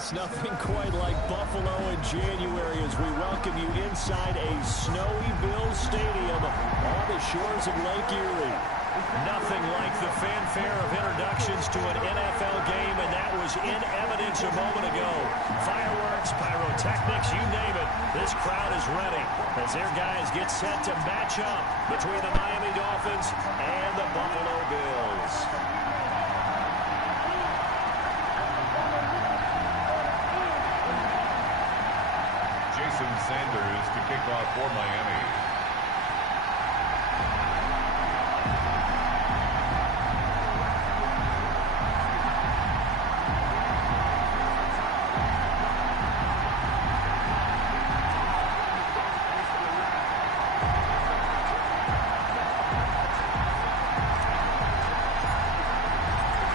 Yes, nothing quite like Buffalo in January as we welcome you inside a snowy Bills Stadium on the shores of Lake Erie. Nothing like the fanfare of introductions to an NFL game, and that was in evidence a moment ago. Fireworks, pyrotechnics, you name it. This crowd is ready as their guys get set to match up between the Miami Dolphins and the Buffalo Bills. Sanders to kick off for Miami.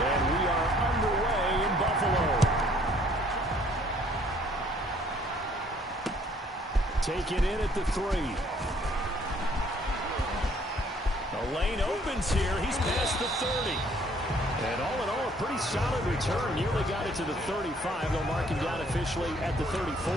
And we are underway in Buffalo. Taken in at the 3. The lane opens here. He's past the 30. And all in all, a pretty solid return. Nearly got it to the 35. They'll mark him down officially at the 34.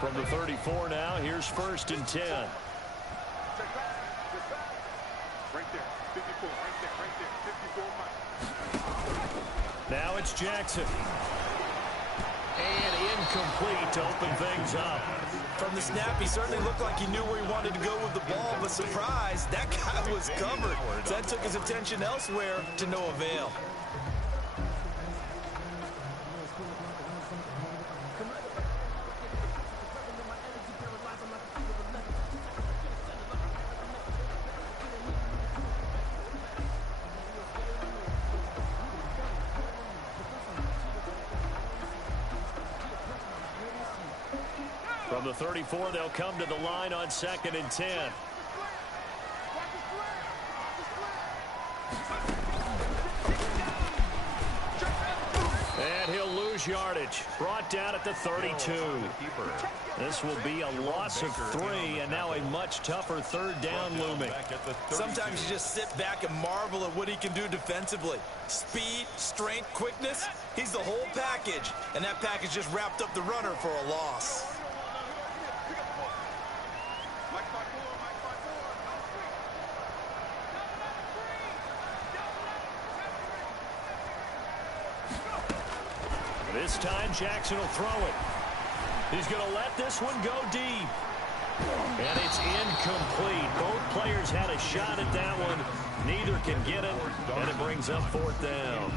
From the 34 now, here's 1st and 10. Right there, 54, right there, 54. Now it's Jackson. And incomplete to open things up. From the snap, he certainly looked like he knew where he wanted to go with the ball, but surprise, that guy was covered. So that took his attention elsewhere to no avail. From the 34, they'll come to the line on 2nd and 10. And he'll lose yardage. Brought down at the 32. This will be a loss of 3, and now a much tougher 3rd down looming. Sometimes you just sit back and marvel at what he can do defensively. Speed, strength, quickness, he's the whole package. And that package just wrapped up the runner for a loss. This time, Jackson will throw it. He's going to let this one go deep. And it's incomplete. Both players had a shot at that one. Neither can get it, and it brings up 4th down.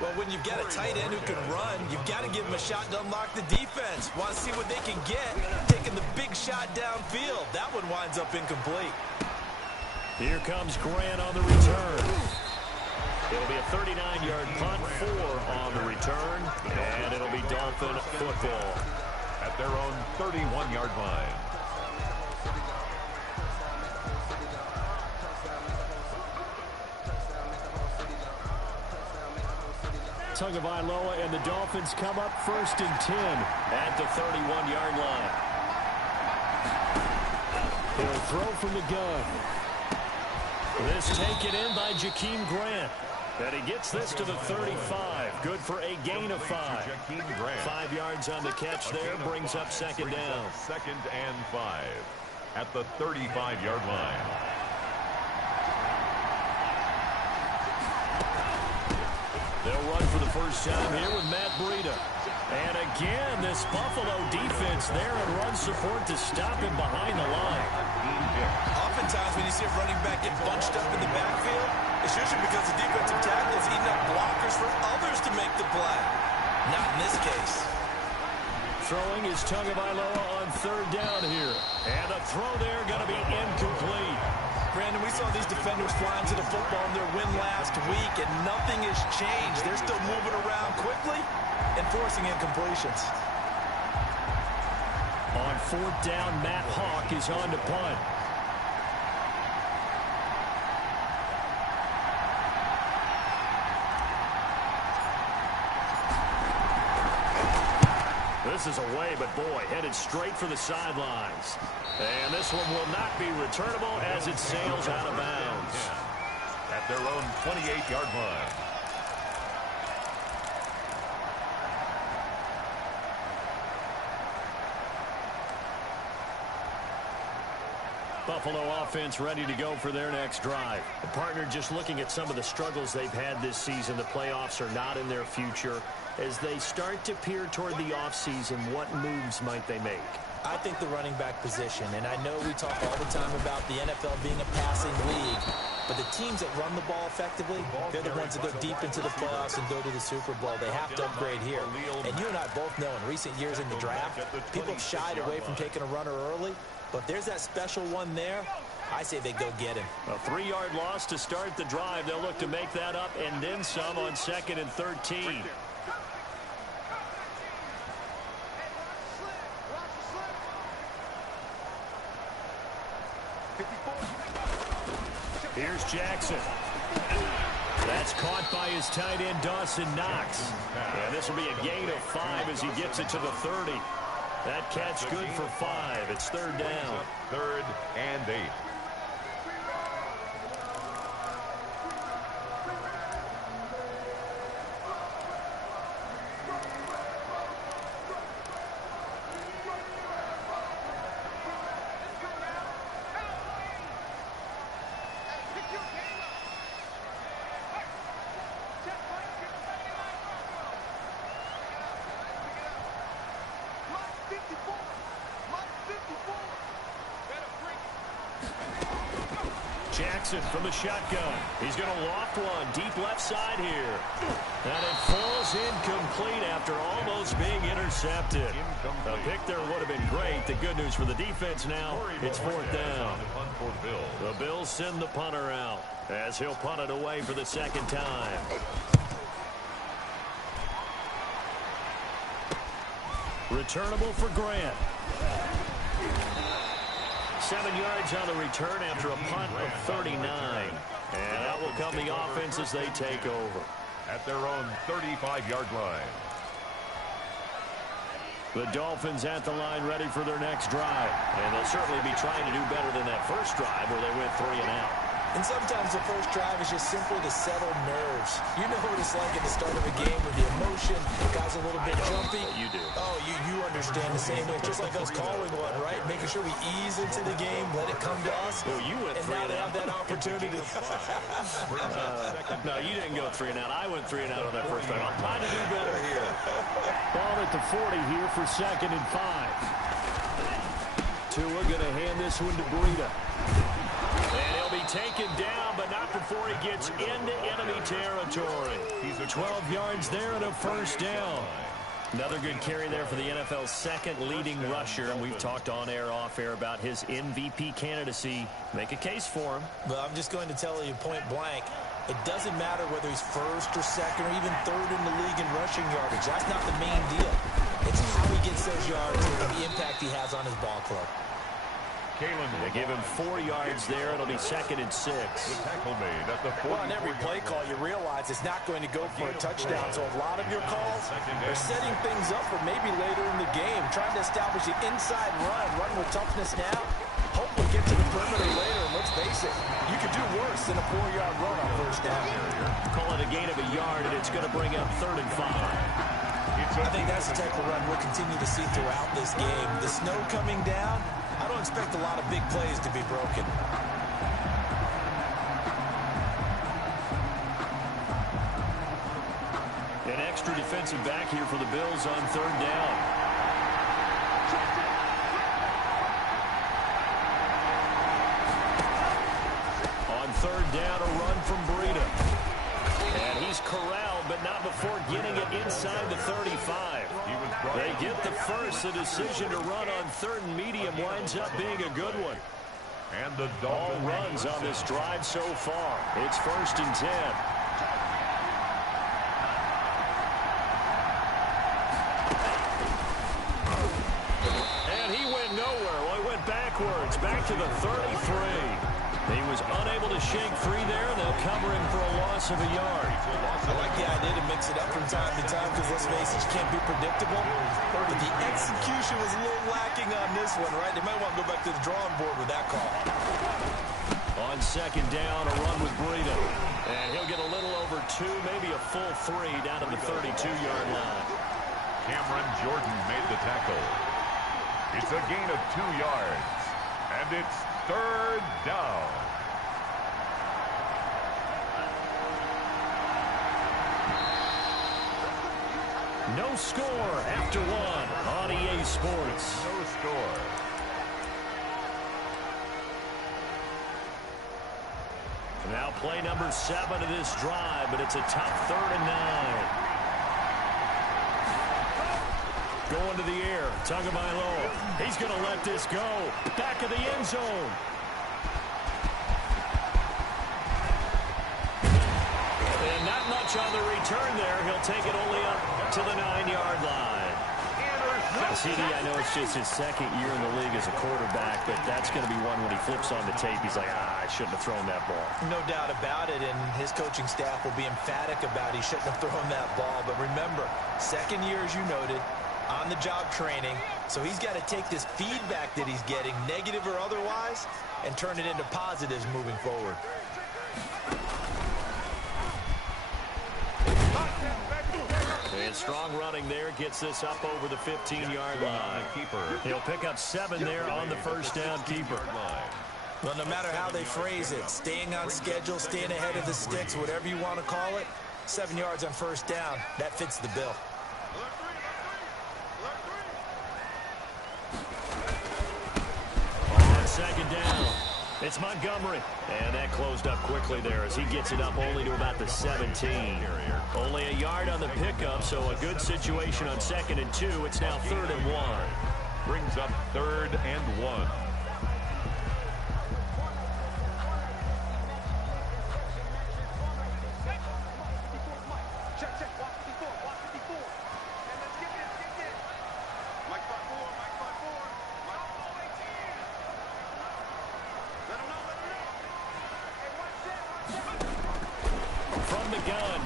Well, when you've got a tight end who can run, you've got to give him a shot to unlock the defense. Want to see what they can get, taking the big shot downfield. That one winds up incomplete. Here comes Grant on the return. It'll be a 39-yard punt, 4 on the return, and it'll be Dolphin football at their own 31-yard line. Tagovailoa and the Dolphins come up 1st and 10 at the 31-yard line. He'll throw from the gun. This taken in by Jakeem Grant. And he gets this to the 35. Good for a gain of 5. 5 yards on the catch there. Brings up 2nd down. 2nd and 5 at the 35-yard line. They'll run for the first time here with Matt Breida. And again, this Buffalo defense there and run support to stop him behind the line. Oftentimes when you see a running back get bunched up in the backfield, it's usually because the defensive tackle is eating up blockers for others to make the play. Not in this case. Throwing is Tagovailoa on 3rd down here. And the throw there going to be incomplete. Brandon, we saw these defenders flying to the football in their win last week, and nothing has changed. They're still moving around quickly and forcing incompletions. On 4th down, Matt Hawk is on to punt. This is away, but boy, headed straight for the sidelines. And this one will not be returnable as it sails out of bounds. At their own 28-yard line. Buffalo offense ready to go for their next drive. The partner just looking at some of the struggles they've had this season. The playoffs are not in their future. As they start to peer toward the offseason, what moves might they make? I think the running back position, and I know we talk all the time about the NFL being a passing league, but the teams that run the ball effectively, they're the ones that go deep into the playoffs and go to the Super Bowl. They have to upgrade here. And you and I both know in recent years in the draft, people have shied away from taking a runner early, but there's that special one there. I say they go get him. A 3-yard loss to start the drive. They'll look to make that up and then some on 2nd and 13. Here's Jackson. That's caught by his tight end, Dawson Knox. And this will be a gain of 5 as he gets it to the 30. That catch good for 5. It's 3rd down. 3rd and 8. Jackson from the shotgun. He's going to loft one deep left side here. And it falls incomplete after almost being intercepted. A pick there would have been great. The good news for the defense now, it's 4th down. The Bills send the punter out as he'll punt it away for the 2nd time. Returnable for Grant. 7 yards on the return after a punt of 39. And that will come the offense as they take over. At their own 35-yard line. The Dolphins at the line ready for their next drive. And they'll certainly be trying to do better than that first drive where they went 3 and out. And sometimes the first drive is just simply to settle nerves. You know what it's like at the start of a game with the emotion, the guy's a little bit jumpy. You do. Oh, you understand the same way. Just like us calling one, right? Making sure we ease into the game, let it come to us. Well, you went and 3 now and they out. have that opportunity. No, you didn't go 3 and out. I went 3 and out on that first drive. I'm trying to do better here. Ball at the 40 here for 2nd and 5. Tua going to hand this one to Breida. And he'll be taken down, but not before he gets into enemy territory. He's 12 yards there and a 1st down. Another good carry there for the NFL's 2nd leading rusher. And we've talked on air, off air about his MVP candidacy. Make a case for him. Well, I'm just going to tell you point blank. It doesn't matter whether he's 1st or 2nd or even 3rd in the league in rushing yardage. That's not the main deal. It's how he gets those yards and the impact he has on his ball club. They give him 4 yards there. It'll be 2nd and 6. The tackle made at the 40. Well, on every play call, you realize it's not going to go for a touchdown. So a lot of your calls are setting things up for maybe later in the game, trying to establish an inside run with toughness now. Hopefully get to the perimeter later. And let's face it, you could do worse than a 4-yard run on 1st down. Call it a gain of a yard, and it's going to bring up 3rd and 5. I think that's the type of run we'll continue to see throughout this game. The snow coming down, I don't expect a lot of big plays to be broken. An extra defensive back here for the Bills on 3rd down. On 3rd down, a run from Breida. And he's corralled, but not before getting it inside the 35. They get the first. The decision to run on 3rd and medium winds up being a good one. And the All runs on this drive so far. It's 1st and 10. And he went nowhere. Well, he went backwards, back to the 33. He was unable to shake free there. They'll cover him for a loss of a yard. I like the idea to mix it up from time to time because, let's face it, you can't be predictable. But the execution was a little lacking on this one, right? They might want to go back to the drawing board with that call. On second down, a run with Burrito. And he'll get a little over 2, maybe a full 3 down to the 32-yard line. Cameron Jordan made the tackle. It's a gain of 2 yards. And it's third down. No score after 1 on EA Sports. No score. Now play number 7 of this drive, but it's a tough 3rd and 9. Going to the air, Tagovailoa. He's going to let this go. Back of the end zone. And not much on the return there. He'll take it only up to the 9-yard line. CD, I know it's just his second year in the league as a quarterback, but that's going to be one when he flips on the tape. He's like, I shouldn't have thrown that ball. No doubt about it, and his coaching staff will be emphatic about he shouldn't have thrown that ball. But remember, second year, as you noted, on-the-job training, so he's got to take this feedback that he's getting, negative or otherwise, and turn it into positives moving forward. And strong running there gets this up over the 15-yard line. He'll pick up 7 there on the first down keeper. Well, no matter how they phrase it, staying on schedule, staying ahead of the sticks, whatever you want to call it, 7 yards on first down, that fits the bill. On second down, it's Montgomery. And that closed up quickly there as he gets it up only to about the 17. Only a yard on the pickup, so a good situation on 2nd and 2. It's now 3rd and 1. Brings up 3rd and 1.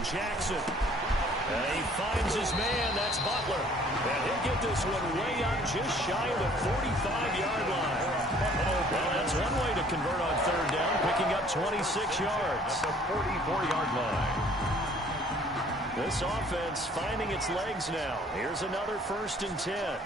Jackson. And he finds his man. That's Butler. And he'll get this one way up just shy of the 45-yard line. Well, that's one way to convert on 3rd down, picking up 26 yards. At the 44-yard line. This offense finding its legs now. Here's another 1st and 10.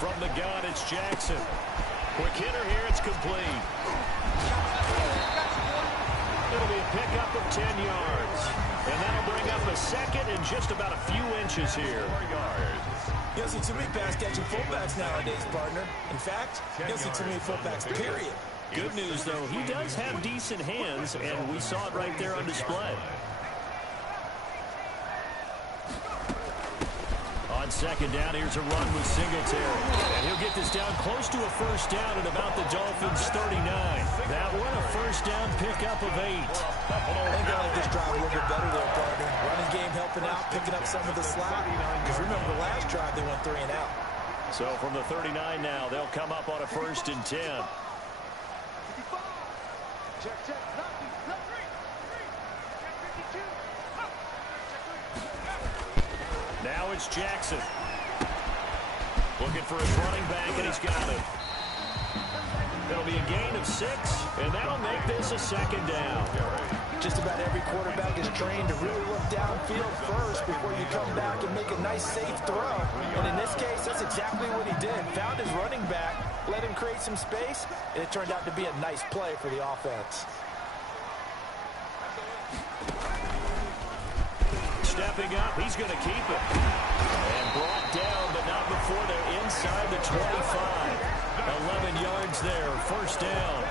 From the gun, it's Jackson. Quick hitter here, it's complete. It'll be a pickup of 10 yards. And that'll bring up a 2nd and just about a few inches here. 4 yards. You don't see too many pass-catching fullbacks nowadays, partner. In fact, you don't see too many fullbacks, period. Good news, though, he does have decent hands, and we saw it right there on display. On 2nd down, here's a run with Singletary. And he'll get this down close to a 1st down at about the Dolphins' 39. That one a 1st down pickup of 8. I think I like this drive a little bit better there, partner. Running game helping out, picking up some of the slack. Because remember, the last drive, they went 3 and out. So from the 39 now, they'll come up on a 1st and 10. Now it's Jackson. Looking for his running back, and he's got it. It'll be a gain of 6, and that'll make this a 2nd down. Just about every quarterback is trained to really look downfield first before you come back and make a nice, safe throw. And in this case, that's exactly what he did. Found his running back, let him create some space, and it turned out to be a nice play for the offense. Stepping up, he's going to keep it. And brought down, but not before they're inside the 25. 11 yards there, 1st down.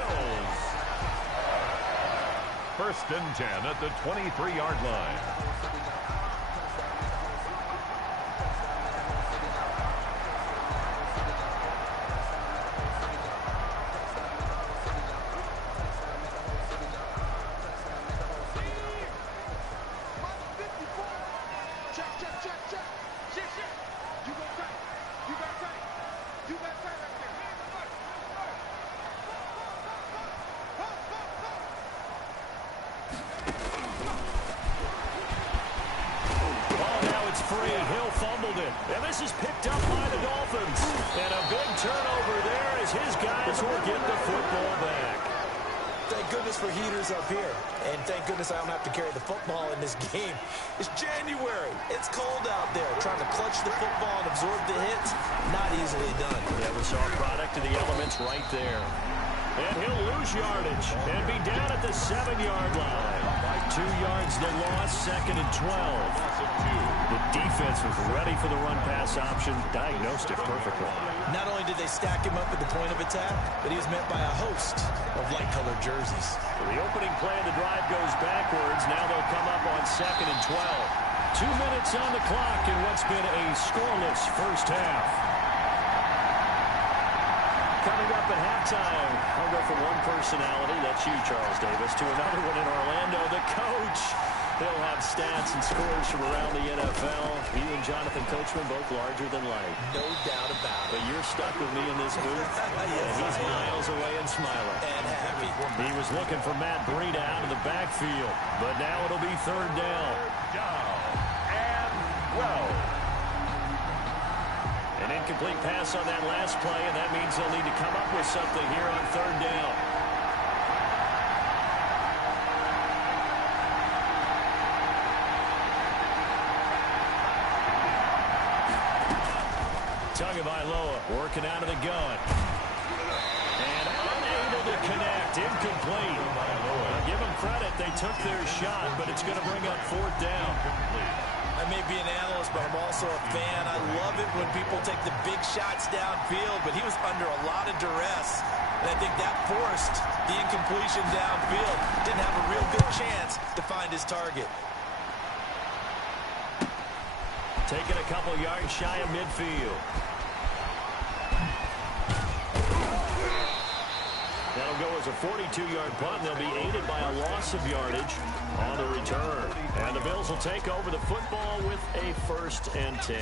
1st and 10 at the 23-yard line. three. Hill fumbled it. And this is picked up by the Dolphins. And a big turnover there as his guys will get the football back. Thank goodness for heaters up here. And thank goodness I don't have to carry the football in this game. It's January. It's cold out there. Trying to clutch the football and absorb the hits, not easily done. Yeah, we saw a product of the elements right there. And he'll lose yardage and be down at the 7-yard line. By 2 yards, the loss, 2nd and 12. The defense was ready for the run-pass option, diagnosed it perfectly. Not only did they stack him up at the point of attack, but he was met by a host of light-colored jerseys. The opening play of the drive goes backwards. Now they'll come up on 2nd and 12. 2 minutes on the clock in what's been a scoreless first half. Coming up at halftime, I'll go from one personality, that's you, Charles Davis, to another one in Orlando, the coach. He'll have stats and scores from around the NFL. He and Jonathan Coachman both larger than life. No doubt about it. But you're stuck with me in this booth, Yes, and he's miles away and smiling. And happy. He was looking for Matt Breida out of the backfield, but now it'll be 3rd down. Down and 12. An incomplete pass on that last play, and that means they'll need to come up with something here on 3rd down. Tagovailoa working out of the gun. And unable to connect. Incomplete. Give them credit. They took their shot, but it's going to bring up 4th down. I may be an analyst, but I'm also a fan. I love it when people take the big shots downfield, but he was under a lot of duress. And I think that forced the incompletion downfield. Didn't have a real good chance to find his target. Taking a couple yards shy of midfield. That'll go as a 42-yard punt, and they'll be aided by a loss of yardage on the return. And the Bills will take over the football with a 1st and 10.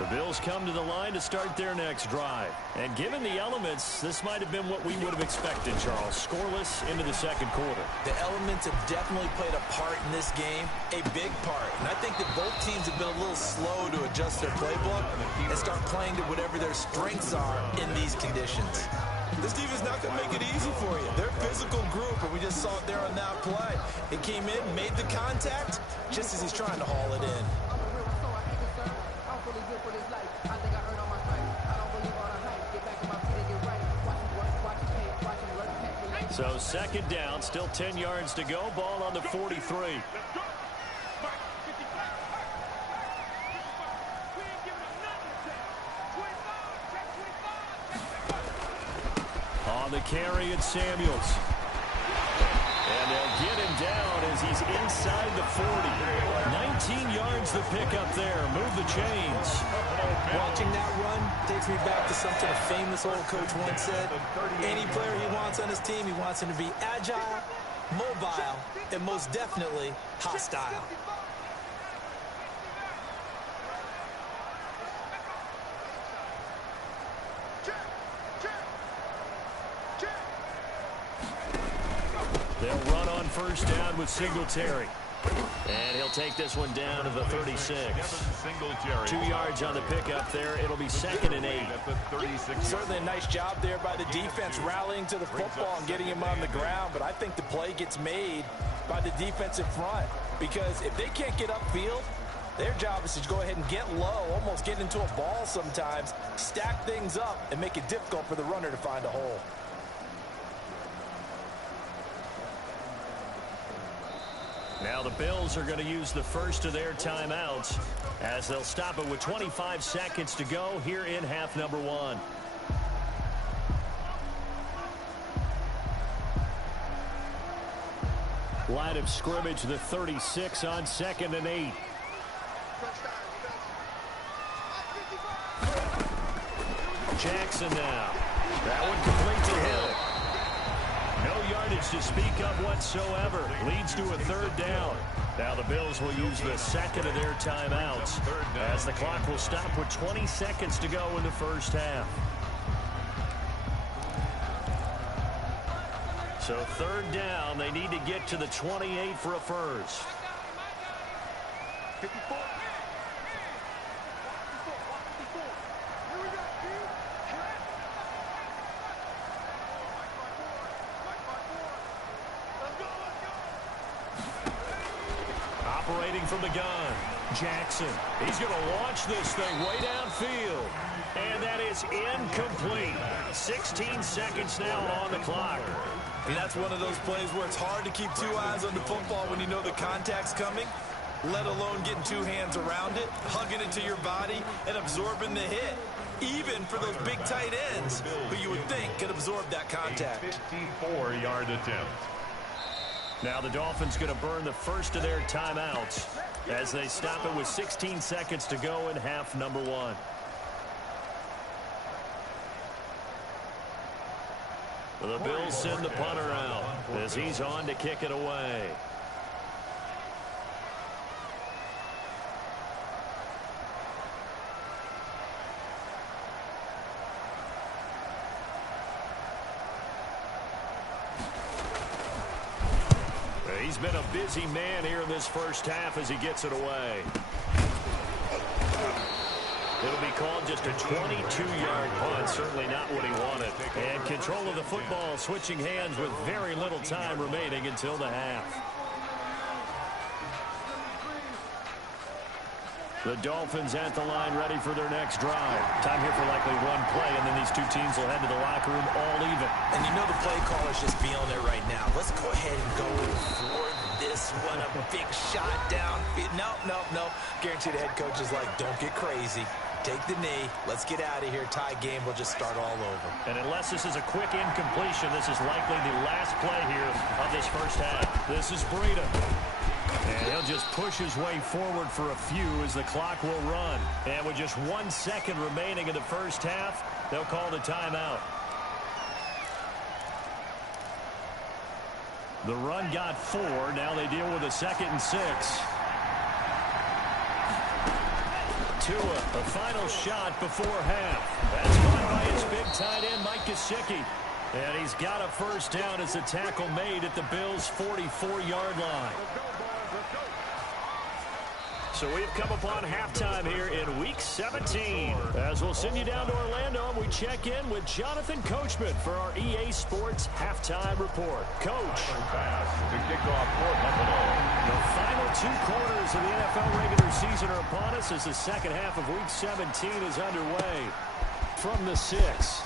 The Bills come to the line to start their next drive. And given the elements, this might have been what we would have expected, Charles. Scoreless into the 2nd quarter. The elements have definitely played a part in this game, a big part. And I think that both teams have been a little slow to adjust their playbook and start playing to whatever their strengths are in these conditions. This defense is not going to make it easy for you. They're a physical group, and we just saw it there on that play. It came in, made the contact, just as he's trying to haul it in. So 2nd down, still 10 yards to go. Ball on the 43. On the carry, it's Samuels. And they'll get him down as he's inside the 40. 19 yards the pickup there. Move the chains. Watching that run takes me back to something a famous old coach once said. Any player he wants on his team, he wants him to be agile, mobile, and most definitely hostile. They'll run on 1st down with Singletary. And he'll take this one down to the 36. 2 yards on the pickup there. It'll be 2nd and 8. Certainly a nice job there by the defense rallying to the football and getting him on the ground. But I think the play gets made by the defensive front. Because if they can't get upfield, their job is to go ahead and get low, almost get into a ball sometimes, stack things up, and make it difficult for the runner to find a hole. Now the Bills are going to use the first of their timeouts as they'll stop it with 25 seconds to go here in half number 1. Line of scrimmage, the 36 on 2nd and 8. Jackson now. That one complete to Hill. No yardage to speak of whatsoever. Leads to a 3rd down. Now the Bills will use the 2nd of their timeouts as the clock will stop with 20 seconds to go in the first half. So 3rd down, they need to get to the 28 for a first. 54. operating from the gun. Jackson, he's going to launch this thing way downfield. And that is incomplete. 16 seconds now on the clock. And that's one of those plays where it's hard to keep two eyes on the football when you know the contact's coming, let alone getting two hands around it, hugging it to your body, and absorbing the hit. Even for those big tight ends who you would think could absorb that contact. 54-yard attempt. Now the Dolphins going to burn the first of their timeouts as they stop it with 16 seconds to go in half number one. The Bills send the punter out as he's on to kick it away. He's been a busy man here in this first half as he gets it away. It'll be called just a 22-yard punt, certainly not what he wanted. And control of the football switching hands with very little time remaining until the half. The Dolphins at the line ready for their next drive. Time here for likely one play, and then these two teams will head to the locker room all even. And you know the play caller's just feeling it right now. Let's go ahead and go for this one. A big shot down. No. Guarantee the head coach is like, don't get crazy. Take the knee. Let's get out of here. Tie game. We'll just start all over. And unless this is a quick incompletion, this is likely the last play here of this first half. This is Breida. And he'll just push his way forward for a few as the clock will run. And with just 1 second remaining in the first half, they'll call the timeout. The run got 4. Now they deal with a 2nd and 6. Tua, a final shot before half. That's caught by his big tight end, Mike Gesicki. And he's got a first down as the tackle made at the Bills' 44-yard line. So we've come upon halftime here in Week 17. As we'll send you down to Orlando, and we check in with Jonathan Coachman for our EA Sports Halftime Report. Coach. To kick off for Buffalo. The final 2 quarters of the NFL regular season are upon us as the second half of Week 17 is underway. From the 6.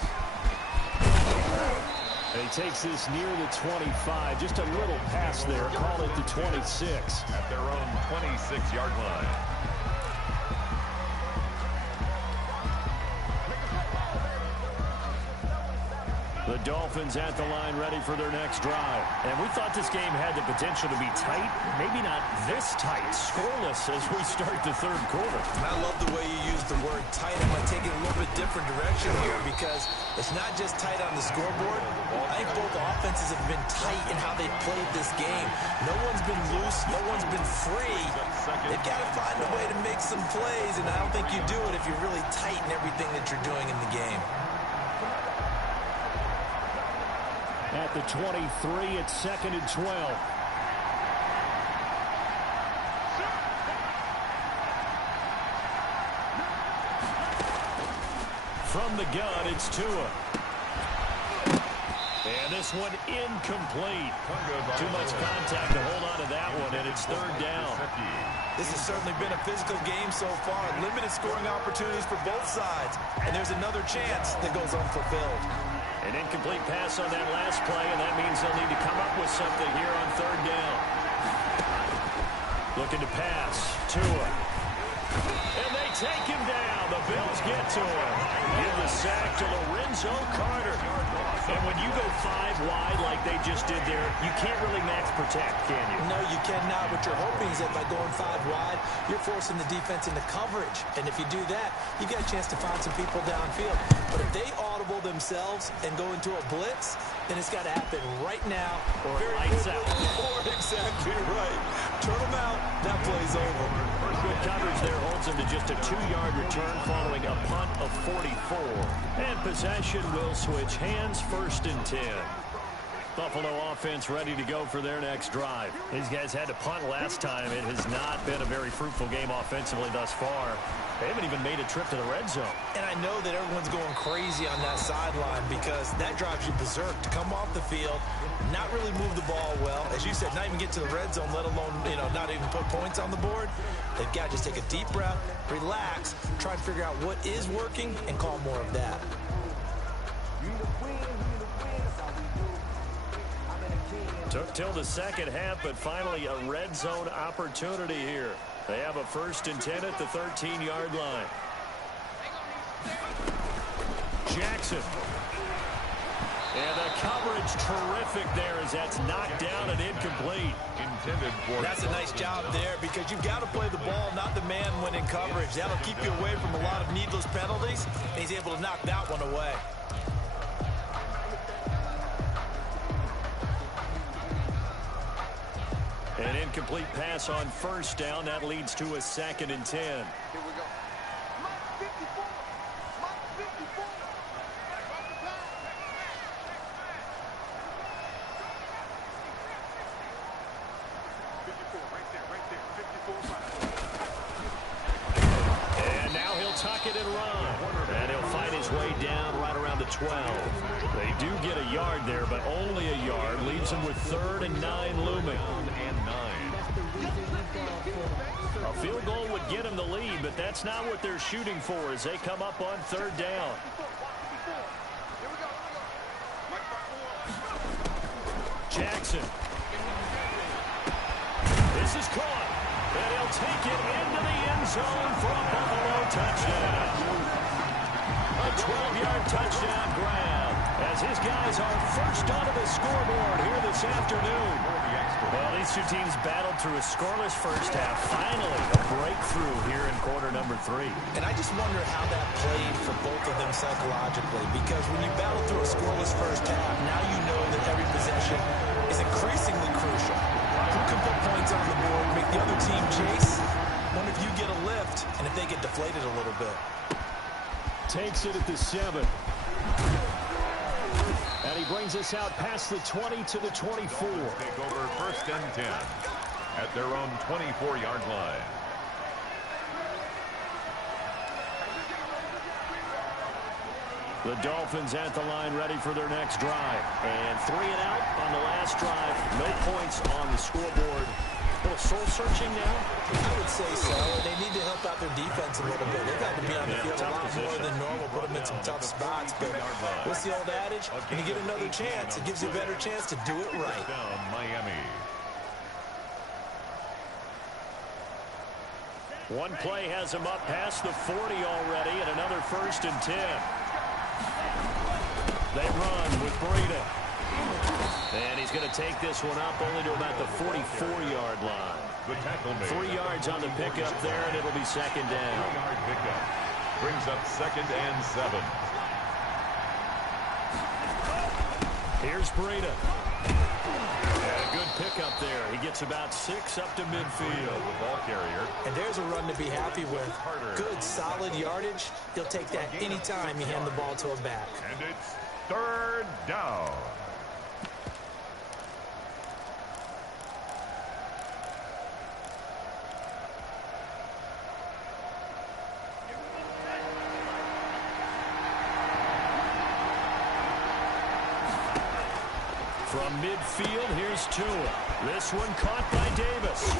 And he takes this near the 25. Just a little pass there. Call it the 26. At their own 26-yard line. The Dolphins at the line ready for their next drive. And we thought this game had the potential to be tight. Maybe not this tight. Scoreless as we start the third quarter. And I love the way you use the word tight. I'm going to take it a little bit different direction here because it's not just tight on the scoreboard. I think both offenses have been tight in how they've played this game. No one's been loose. No one's been free. They've got to find a way to make some plays, and I don't think you do it if you're really tight in everything that you're doing in the game. At the 23, it's 2nd and 12. From the gun, it's Tua. And this one incomplete. Too much contact to hold on to that one, and it's 3rd down. This has certainly been a physical game so far. Limited scoring opportunities for both sides. And there's another chance that goes unfulfilled. An incomplete pass on that last play, and that means they'll need to come up with something here on 3rd down. Looking to pass. Tua. And they take him down. The Bills get to him. Give the sack to Lorenzo Carter. And when you go 5 wide like they just did there, you can't really max protect, can you? No, you cannot. What you're hoping is that by going 5 wide, you're forcing the defense into coverage. And if you do that, you get a chance to find some people downfield. But if they audible themselves and go into a blitz, then it's got to happen right now. Or lights out. Or exactly right. Turn them out. That play's over. Good coverage there holds him to just a 2-yard return following a punt of 44. And possession will switch hands, 1st and 10. Buffalo offense ready to go for their next drive. These guys had to punt last time. It has not been a very fruitful game offensively thus far. They haven't even made a trip to the red zone. And I know that everyone's going crazy on that sideline because that drives you berserk to come off the field, not really move the ball well. As you said, not even get to the red zone, let alone, not even put points on the board. They've got to just take a deep breath, relax, try and figure out what is working, and call more of that. Took till the second half, but finally a red zone opportunity here. They have a 1st and 10 at the 13-yard line. Jackson. And the coverage terrific there as that's knocked down and incomplete. Intended for. That's a nice job there because you've got to play the ball, not the man when in coverage. That'll keep you away from a lot of needless penalties, and he's able to knock that one away. An incomplete pass on 1st down. That leads to a 2nd and 10. Here we go. Mark 54. Mark 54. 54, right there. 54. And now he'll tuck it and run. And he'll fight his way down right around the 12. They do get a yard there, but only a yard. Leaves him with 3rd and 9 looming. A field goal would get him the lead, but that's not what they're shooting for as they come up on 3rd down. Jackson. This is caught. And he'll take it into the end zone for a Buffalo touchdown. A 12-yard touchdown grab as his guys are first onto the scoreboard here this afternoon. Well, these two teams battled through a scoreless first half. Finally, a breakthrough here in quarter number 3. And I just wonder how that played for both of them psychologically, because when you battle through a scoreless first half, now you know that every possession is increasingly crucial. Who can put points on the board, make the other team chase? Wonder if you get a lift and if they get deflated a little bit. Takes it at the 7. And he brings us out past the 20 to the 24. Take over 1st and 10 at their own 24-yard line. The Dolphins at the line ready for their next drive. And 3 and out on the last drive. No points on the scoreboard. A little soul-searching now? I would say so. They need to help out their defense a little bit. They've got to be on the field a lot more than normal, put them in some tough spots. But what's the old adage? When you get another chance, it gives you a better chance to do it right. Down Miami. One play has him up past the 40 already, and another 1st and 10. They run with Breida. And he's going to take this one up only to about the 44-yard line. The tackle made. 3 yards on the pickup there, and it'll be 2nd down. 3-yard pickup. Brings up 2nd and 7. Here's Breida. And a good pickup there. He gets about 6 up to midfield. The ball carrier. And there's a run to be happy with. Good, solid yardage. He'll take that anytime you hand the ball to a back. And it's 3rd down. From midfield, here's Tua. This one caught by Davis.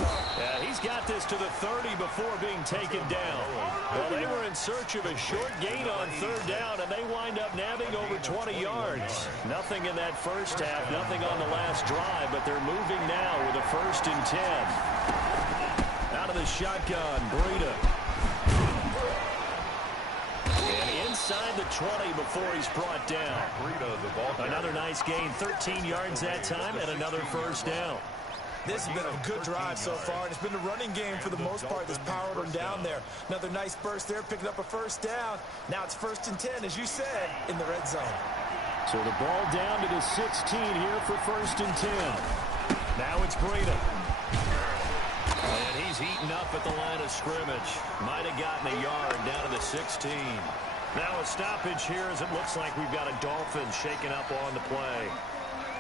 He's got this to the 30 before being taken down. Well, they were in search of a short gain on 3rd down, and they wind up nabbing over 20 yards. Nothing in that first half, nothing on the last drive, but they're moving now with a 1st and 10. Out of the shotgun, Breida. Inside the 20 before he's brought down. Another nice gain, 13 yards that time, and another 1st down. This has been a good drive so far, and it's been a running game for the most part that's powered them down there. Another nice burst there, picking up a 1st down. Now it's 1st and 10, as you said, in the red zone. So the ball down to the 16 here for 1st and 10. Now it's Breida. And he's heating up at the line of scrimmage. Might have gotten a yard down to the 16. Now a stoppage here as it looks like we've got a Dolphins shaking up on the play.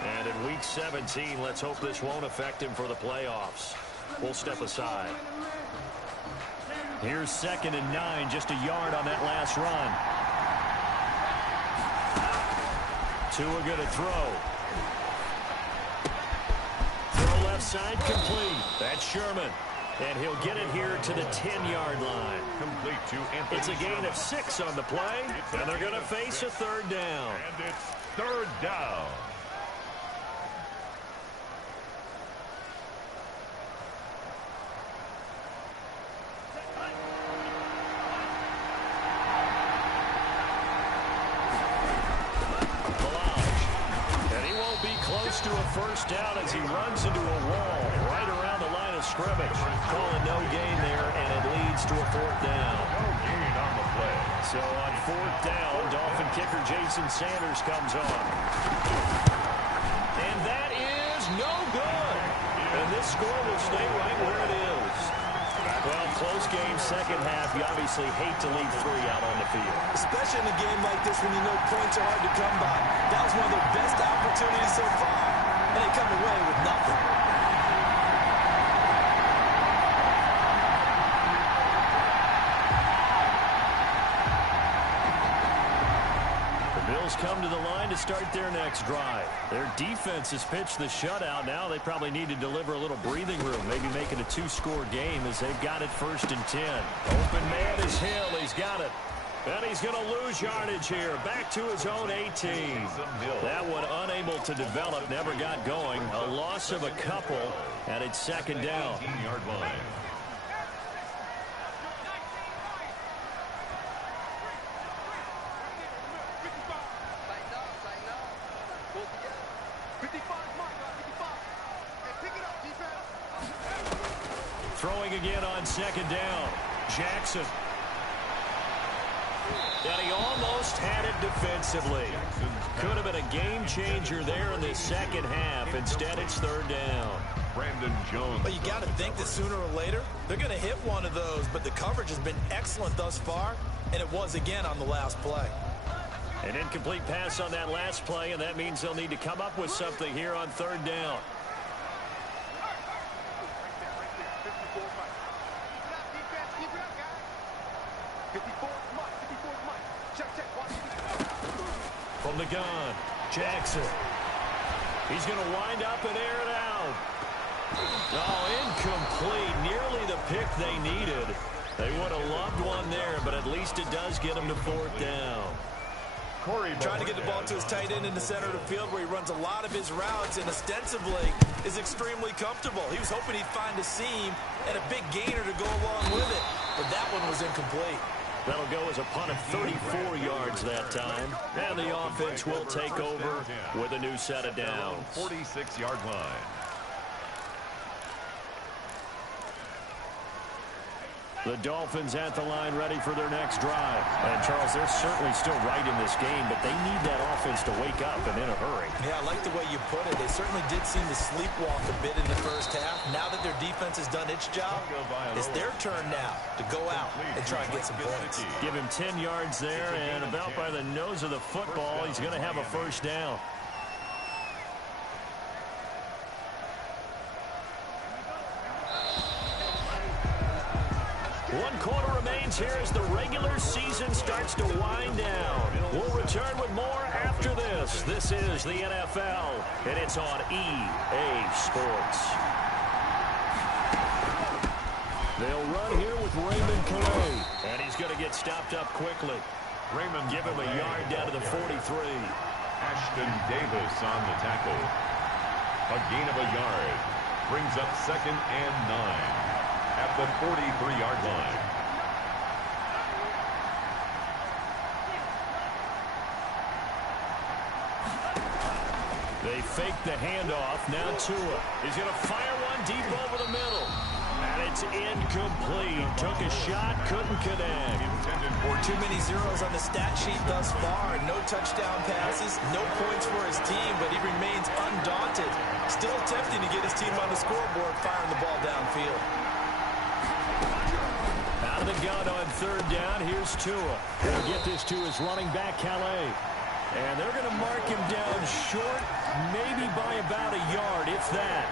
And in Week 17, let's hope this won't affect him for the playoffs. We'll step aside. Here's 2nd and 9, just a yard on that last run. Tua going to throw. Throw left side, complete. That's Sherman. And he'll get it here to the 10-yard line. Complete to Anthony. It's a gain of 6 on the play, and they're going to face a 3rd down. And it's 3rd down. And he won't be close to a 1st down as he runs into a wall right around the line of scrimmage. Calling no gain there, and it leads to a 4th down. No gain on the play. So on 4th down, Dolphin kicker Jason Sanders comes on. And that is no good. And this score will stay right where it is. Well, close game, 2nd half. You obviously hate to leave 3 out on the field. Especially in a game like this when you know points are hard to come by. That was one of their best opportunities so far. And they come away with nothing. Bills come to the line to start their next drive. Their defense has pitched the shutout. Now they probably need to deliver a little breathing room, maybe make it a 2-score game as they've got it 1st and 10. Open man is Hill. He's got it. And he's going to lose yardage here. Back to his own 18. That one unable to develop, never got going. A loss of a couple, and it's 2nd down. 18-yard line. Throwing again on 2nd down. Jackson. And he almost had it defensively. Could have been a game changer there in the 2nd half. Instead, it's 3rd down. Brandon Jones. But you got to think that sooner or later, they're going to hit one of those. But the coverage has been excellent thus far, and it was again on the last play. An incomplete pass on that last play, and that means they'll need to come up with something here on 3rd down. From the gun, Jackson. He's going to wind up and air it out. Oh, incomplete. Nearly the pick they needed. They would have loved one there, but at least it does get them to 4th down. Trying to get the ball to his tight end in the center of the field where he runs a lot of his routes and ostensibly is extremely comfortable. He was hoping he'd find a seam and a big gainer to go along with it, but that one was incomplete. That'll go as a punt of 34 yards that time. And the offense will take over with a new set of downs. 46-yard line. The Dolphins at the line ready for their next drive. And, Charles, they're certainly still right in this game, but they need that offense to wake up and in a hurry. Yeah, I like the way you put it. They certainly did seem to sleepwalk a bit in the 1st half. Now that their defense has done its job, it's their turn now to go out and try and get some points. Give him 10 yards there, and about by the nose of the football, he's going to have a 1st down. One quarter remains here as the regular season starts to wind down. We'll return with more after this. This is the NFL, and it's on EA Sports. They'll run here with Raymond Calais, and he's going to get stopped up quickly. Raymond Give him a yard down to the 43. Ashton Davis on the tackle. A gain of a yard. Brings up 2nd and 9. At the 43-yard line. They fake the handoff. Now Tua. He's going to fire one deep over the middle. And it's incomplete. Took a shot, couldn't connect. Too many zeros on the stat sheet thus far. No touchdown passes, no points for his team, but he remains undaunted. Still attempting to get his team on the scoreboard, firing the ball downfield. Out of the gun on 3rd down. Here's Tua. He'll get this to his running back, Calais. And they're going to mark him down short maybe by about a yard, if that.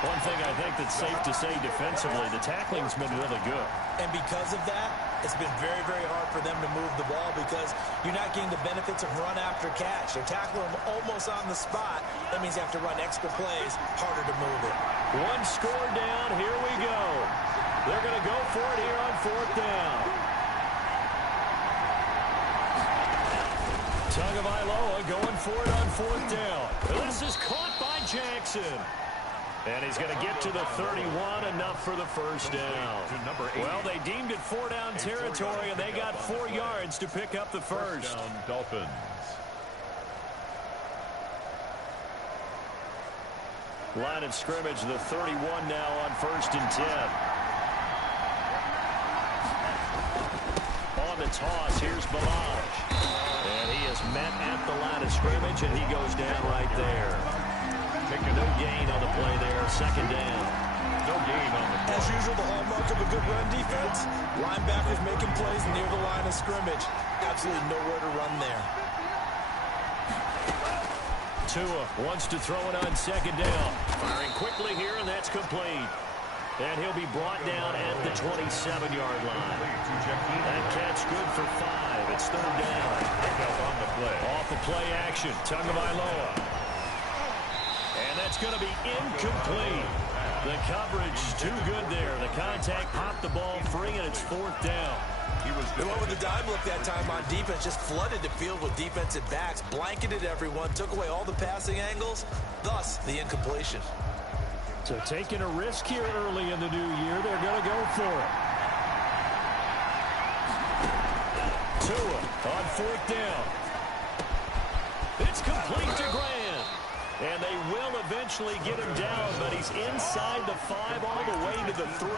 One thing I think that's safe to say defensively, the tackling's been really good. And because of that, it's been very, very hard for them to move the ball because you're not getting the benefits of run after catch. They're tackling them almost on the spot. That means you have to run extra plays, harder to move it. One score down, here we go. They're going to go for it here on 4th down. Tagovailoa going for it on 4th down. This is caught by Jackson. And he's going to get to the 31, enough for the first down. Well, they deemed it 4-down territory, and they got 4 yards to pick up the first. Down, Dolphins. Line of scrimmage, the 31 now on 1st and 10. On the toss, here's Balaj. And he is met at the line of scrimmage, and he goes down right there. No gain on the play there, 2nd down. No gain on the play. As usual, the hallmark of a good run defense, linebackers making plays near the line of scrimmage. Absolutely nowhere to run there. Tua wants to throw it on 2nd down. Firing quickly here, and that's complete. And he'll be brought down at the 27-yard line. That catch good for 5. It's 3rd down. On the play. Off the play action, Tagovailoa. And that's going to be incomplete. The coverage too good there. The contact popped the ball free, and it's 4th down. He went with the dive look that time on defense, just flooded the field with defensive backs, blanketed everyone, took away all the passing angles, thus the incompletion. So taking a risk here early in the new year, they're going to go for it. Tua on 4th down. It's complete to Grant. And they will eventually get him down, but he's inside the 5 all the way to the 3.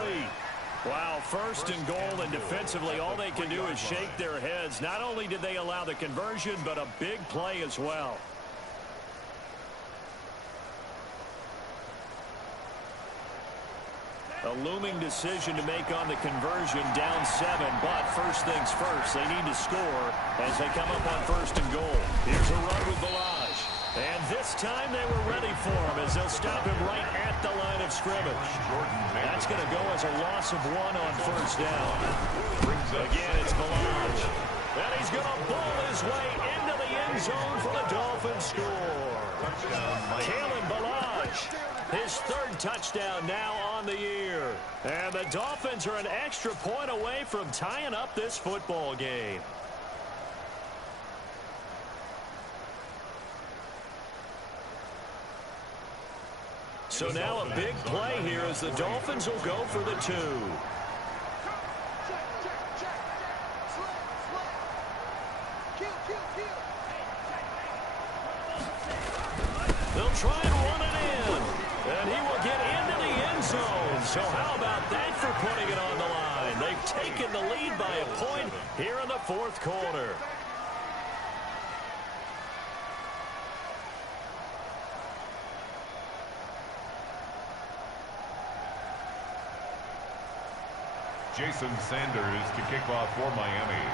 Wow, 1st and goal, and defensively all they can do is shake their heads. Not only did they allow the conversion, but a big play as well. A looming decision to make on the conversion, down 7, but first things first, they need to score as they come up on 1st and goal. Here's a run with Balaj. And this time they were ready for him as they'll stop him right at the line of scrimmage. That's going to go as a loss of 1 on 1st down. Again, it's Balaj. And he's going to ball his way into the end zone for the Dolphins score. Kalen Balaj, his 3rd touchdown now on the year. And the Dolphins are an extra point away from tying up this football game. So now a big play here as the Dolphins will go for the 2. They'll try and run it in. And he will get into the end zone. So how about that for putting it on the line? They've taken the lead by a point here in the 4th quarter. Jason Sanders to kick off for Miami.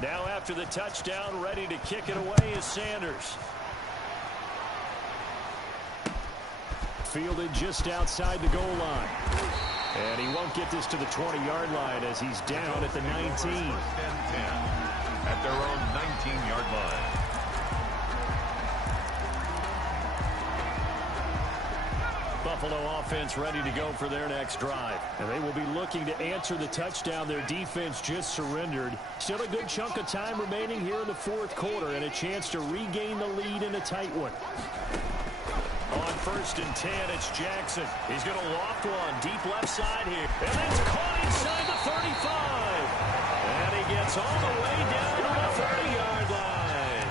Now after the touchdown, ready to kick it away is Sanders. Fielded just outside the goal line. And he won't get this to the 20-yard line as he's down at the 19. 10 at their own 19-yard line. Buffalo offense ready to go for their next drive. And they will be looking to answer the touchdown their defense just surrendered. Still a good chunk of time remaining here in the 4th quarter and a chance to regain the lead in a tight one. On 1st and 10, it's Jackson. He's going to loft one deep left side here. And that's caught inside the 35. And he gets all the way down to the 30-yard line.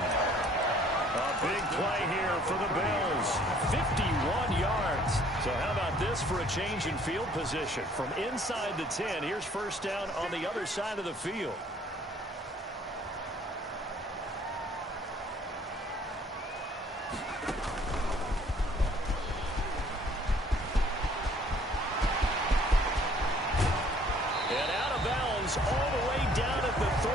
A big play here for the Bills. 51 yards. So how about this for a change in field position? From inside the 10, here's first down on the other side of the field. And out of bounds all the way down at the 3.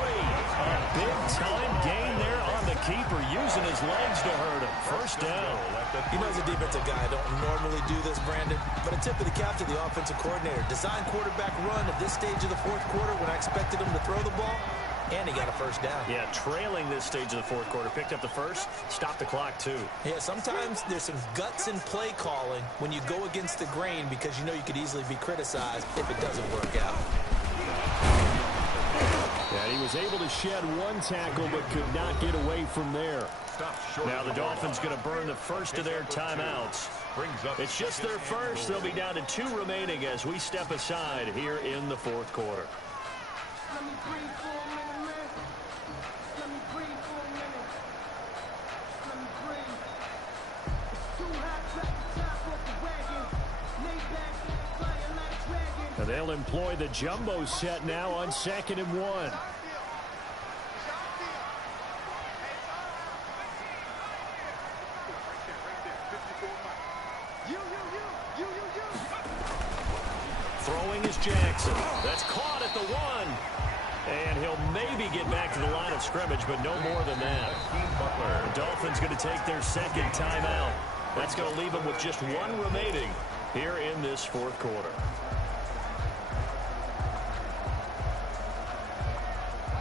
A big-time gain there on the keeper, using his legs to hurt him. First down. You know, as a defensive guy, I don't normally do this, Brandon, but a tip of the cap to the offensive coordinator. Design quarterback run at this stage of the fourth quarter when I expected him to throw the ball, and he got a first down. Yeah, trailing this stage of the fourth quarter. Picked up the first, stopped the clock, too. Yeah, sometimes there's some guts in play calling when you go against the grain because you know you could easily be criticized if it doesn't work out. Yeah, he was able to shed one tackle but could not get away from there. Now the Dolphins going to burn the first of their timeouts. It's just their first. They'll be down to 2 remaining as we step aside here in the fourth quarter. Let me breathe for a minute, man. Let me breathe for a minute. Let me breathe. It's too hot, drop the top off the wagon. Lay back, flying like a dragon. Now they'll employ the jumbo set now on 2nd and 1. Throwing is Jackson. That's caught at the 1. And he'll maybe get back to the line of scrimmage, but no more than that. The Dolphins going to take their second timeout. That's going to leave them with just 1 remaining here in this fourth quarter.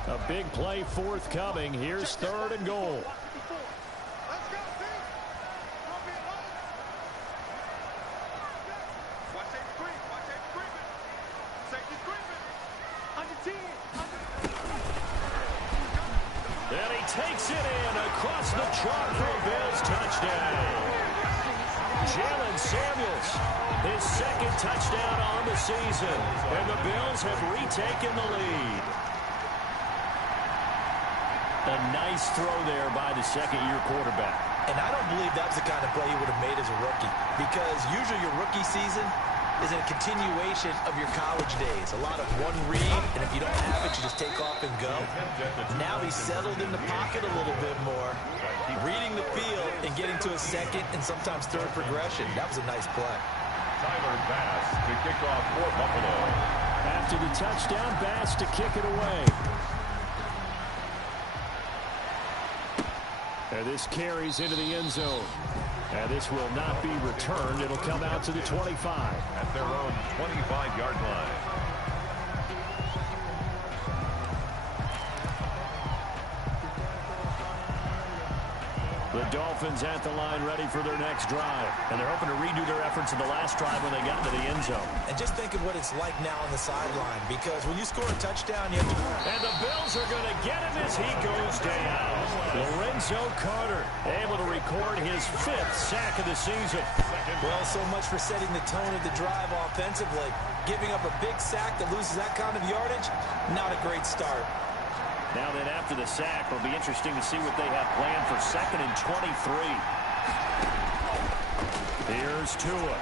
A big play forthcoming. Here's 3rd and goal. And he takes it in across the chalk for a Bills touchdown. Jalen Samuels, his 2nd touchdown on the season. And the Bills have retaken the lead. A nice throw there by the second-year quarterback. And I don't believe that's the kind of play he would have made as a rookie, because usually your rookie season is a continuation of your college days. A lot of one read, and if you don't have it, you just take off and go. Now he's settled in the pocket a little bit more, reading the field and getting to a 2nd and sometimes 3rd progression. That was a nice play. Tyler Bass to kick off for Buffalo. After the touchdown, Bass to kick it away. And this carries into the end zone. And this will not be returned. It'll come out to the 25. At their own 25-yard line. The Dolphins at the line ready for their next drive. And they're hoping to redo their efforts in the last drive when they got into the end zone. And just think of what it's like now on the sideline, because when you score a touchdown, you have to... And the Bills are going to get him as he goes down. Lorenzo Carter able to record his 5th sack of the season. Well, so much for setting the tone of the drive offensively. Giving up a big sack that loses that kind of yardage, not a great start. Now then, after the sack, it'll be interesting to see what they have planned for 2nd and 23. Here's Tua.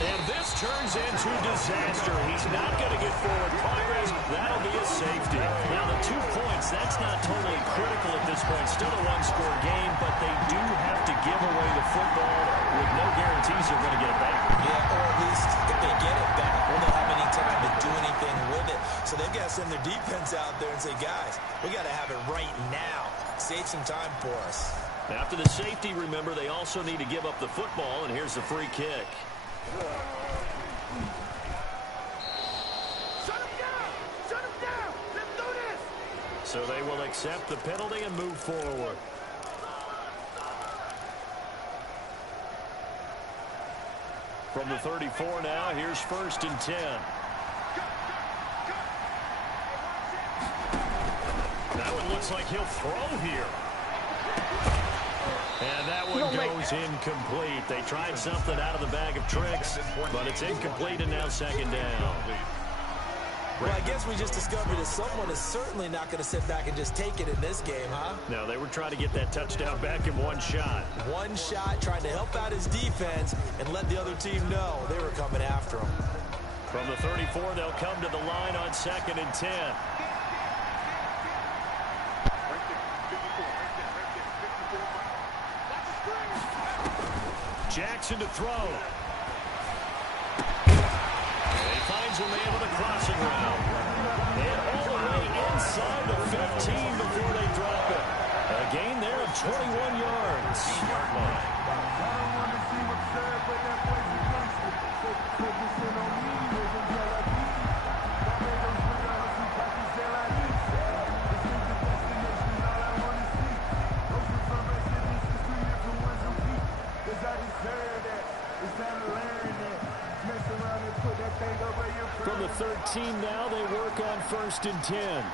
And this turns into disaster. He's not going to get forward progress. That'll be a safety. Now, the 2 points, that's not totally critical at this point. Still a one-score game, but they do have to give away the football with no guarantees they're going to get it back. Yeah, or at least if they get it back, will they have any time to do anything with it? So they've got to send their defense out there and say, guys, we got to have it right now. Save some time for us. After the safety, remember, they also need to give up the football, and here's the free kick. Shut him down! Shut him down! Let's do this! So they will accept the penalty and move forward. From the 34 now, here's 1st and 10. That one looks like he'll throw here. And that one goes incomplete. They tried something out of the bag of tricks, but it's incomplete, and now 2nd down. Well, I guess we just discovered that someone is certainly not going to sit back and just take it in this game, huh? No, they were trying to get that touchdown back in one shot. One shot, trying to help out his defense and let the other team know they were coming after him. From the 34, they'll come to the line on 2nd and 10. Jackson to throw. And he finds a man with a crossing route. And all the way inside the 15 before they drop it. A gain there of 21 yards. From the 13 now, they work on 1st and 10.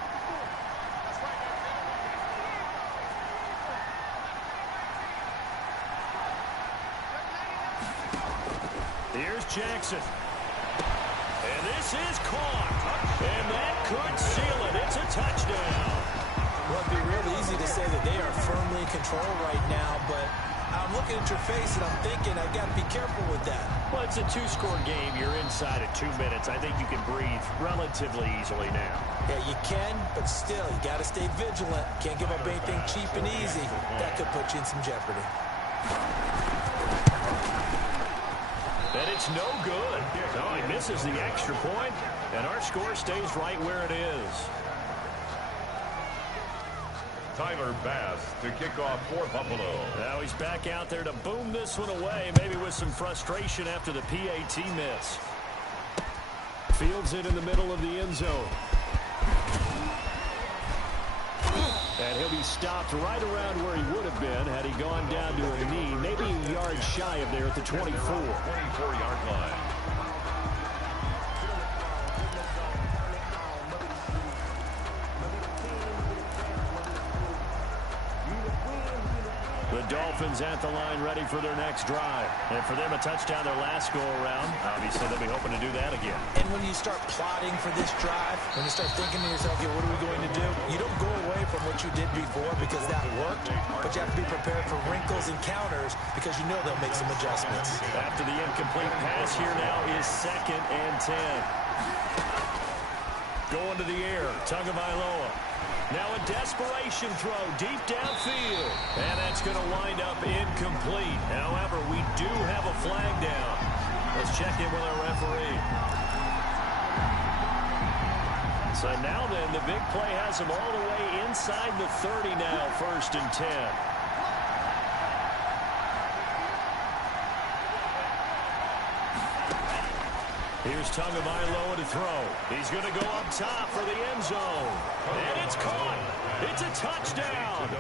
Here's Jackson. And this is caught. And that could seal it. It's a touchdown. Well, it'd be real easy to say that they are firmly in control right now, but I'm looking at your face and I'm thinking I've got to be careful with that. Well, it's a 2-score game. You're inside at 2 minutes. I think you can breathe relatively easily now. Yeah, you can, but still, you got to stay vigilant. Can't give up anything cheap and easy. That could put you in some jeopardy. And it's no good. So he misses the extra point, and our score stays right where it is. Tyler Bass to kick off for Buffalo. Now he's back out there to boom this one away, maybe with some frustration after the PAT miss. Fields it in the middle of the end zone. And he'll be stopped right around where he would have been had he gone down to a knee, maybe a yard shy of there at the 24. 24-yard line. The Dolphins at the line ready for their next drive. And for them, a touchdown their last go-around. Obviously, they'll be hoping to do that again. And when you start plotting for this drive, when you start thinking to yourself, okay, what are we going to do? You don't go away from what you did before because that worked, but you have to be prepared for wrinkles and counters because you know they'll make some adjustments. After the incomplete pass, here now is 2nd and 10. Going to the air, Tagovailoa. Now a desperation throw deep downfield. And that's going to wind up incomplete. However, we do have a flag down. Let's check in with our referee. So now then, the big play has him all the way inside the 30 now, 1st and 10. Here's Tagovailoa to throw. He's going to go up top for the end zone. And it's caught. It's a touchdown.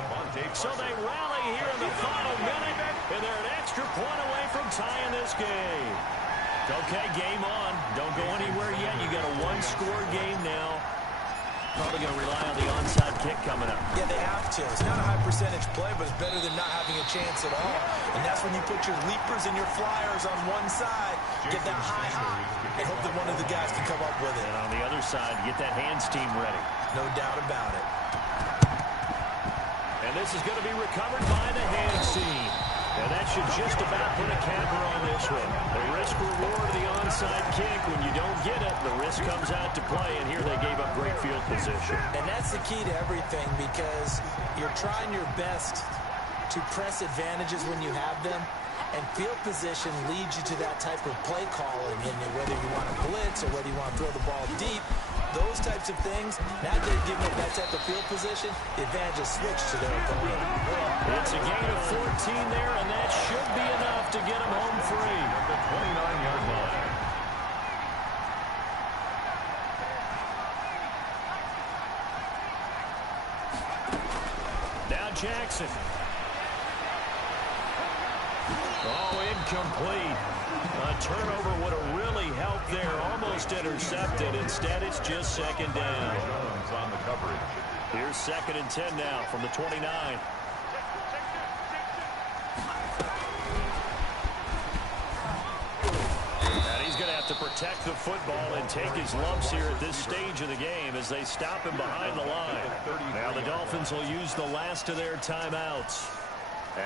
So they rally here in the final minute, and they're an extra point away from tying this game. Okay, game on. Don't go anywhere yet. You got a 1-score game now. Probably going to rely on the onside kick coming up. Yeah, they have to. It's not a high percentage play, but it's better than not having a chance at all. And that's when you put your leapers and your flyers on one side, get that high, and hope that one of the guys can come up with it. And on the other side, get that hands team ready. No doubt about it. And this is going to be recovered by the hands team. And that should just about put a capper on this one. The risk-reward of the onside kick. When you don't get it, the risk comes out to play. And here they gave up great field position. And that's the key to everything because you're trying your best to press advantages when you have them. And field position leads you to that type of play calling. And whether you want to blitz or whether you want to throw the ball deep, those types of things, now that they've given up that type of field position, the advantage is switched to their opponent. It's a gain of 14 there, and that should be enough to get them home free. At the 29-yard line. Now Jackson. Oh, incomplete. A turnover would have really helped there. Almost intercepted. Instead, it's just 2nd down. Jones on the coverage. Here's 2nd and 10 now from the 29. And he's going to have to protect the football and take his lumps here at this stage of the game as they stop him behind the line. Now the Dolphins will use the last of their timeouts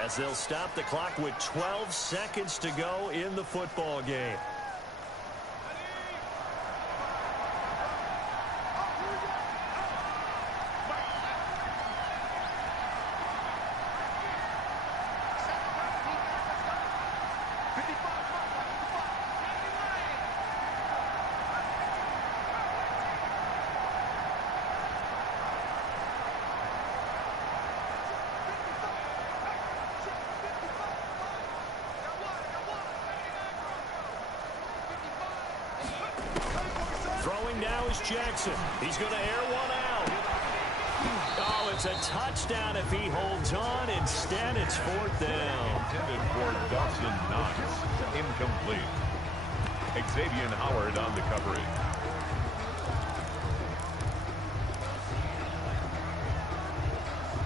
as they'll stop the clock with 12 seconds to go in the football game. Throwing now is Jackson. He's going to air one out. Oh, it's a touchdown if he holds on. Instead, it's fourth down. Intended for Dawson Knox. Incomplete. Xavier Howard on the coverage.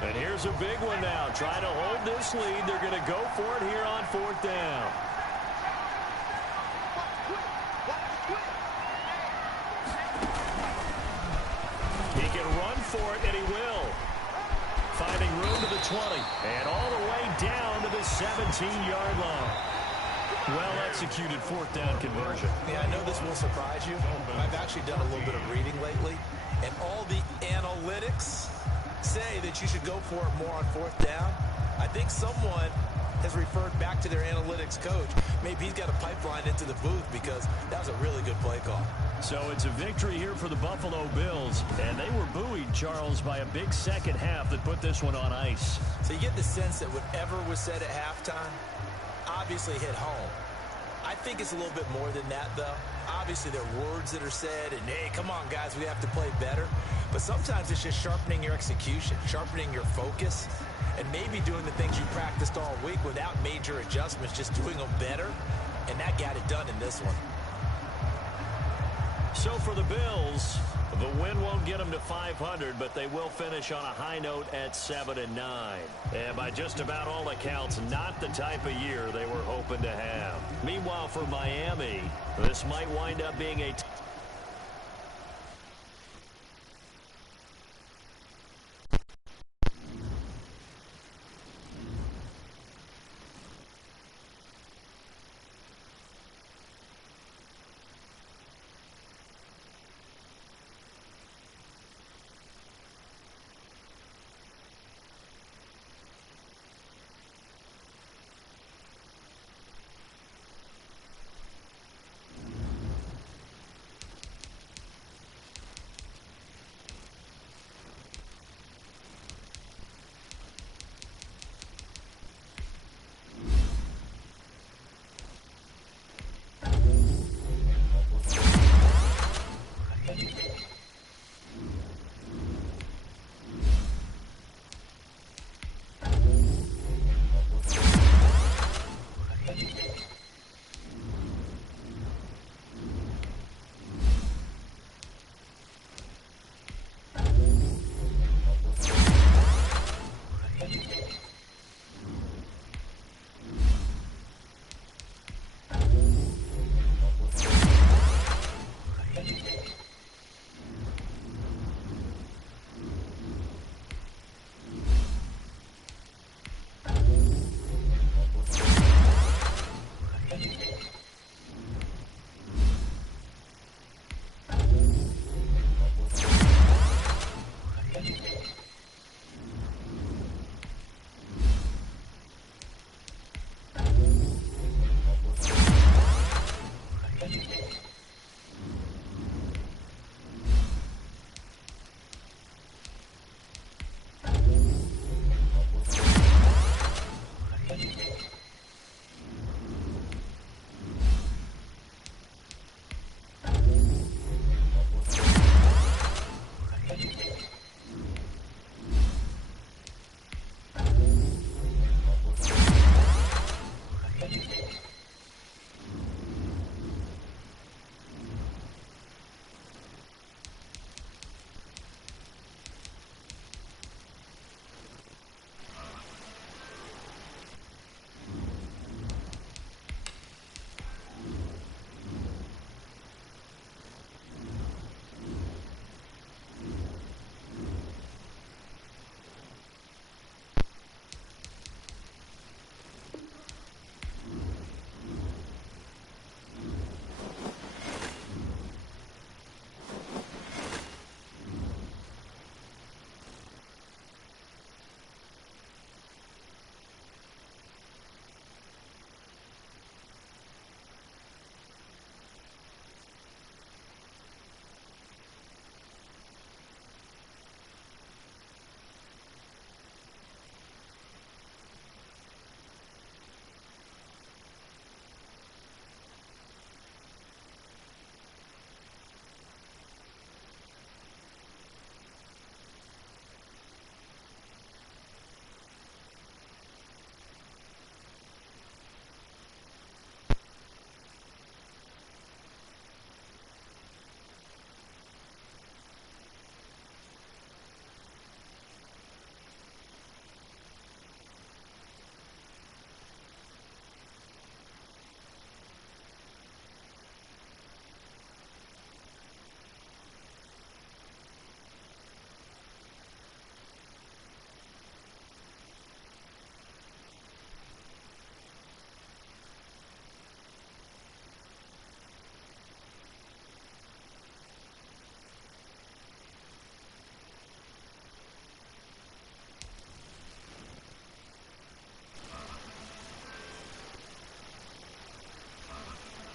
And here's a big one now. Trying to hold this lead. They're going to go for it here on fourth down. He can run for it, and he will. Finding room to the 20, and all the way down to the 17-yard line. Well-executed fourth down conversion. Yeah, I know this will surprise you. I've actually done a little bit of reading lately, and all the analytics say that you should go for it more on fourth down. I think someone has referred back to their analytics coach. Maybe he's got a pipeline into the booth because that was a really good play call. So it's a victory here for the Buffalo Bills, and they were buoyed, Charles, by a big second half that put this one on ice. So you get the sense that whatever was said at halftime obviously hit home. I think it's a little bit more than that, though. Obviously, there are words that are said, and, hey, come on, guys, we have to play better. But sometimes it's just sharpening your execution, sharpening your focus, and maybe doing the things you practiced all week without major adjustments, just doing them better, and that got it done in this one. So for the Bills, the win won't get them to 500, but they will finish on a high note at 7-9. And by just about all accounts, not the type of year they were hoping to have. Meanwhile, for Miami, this might wind up being a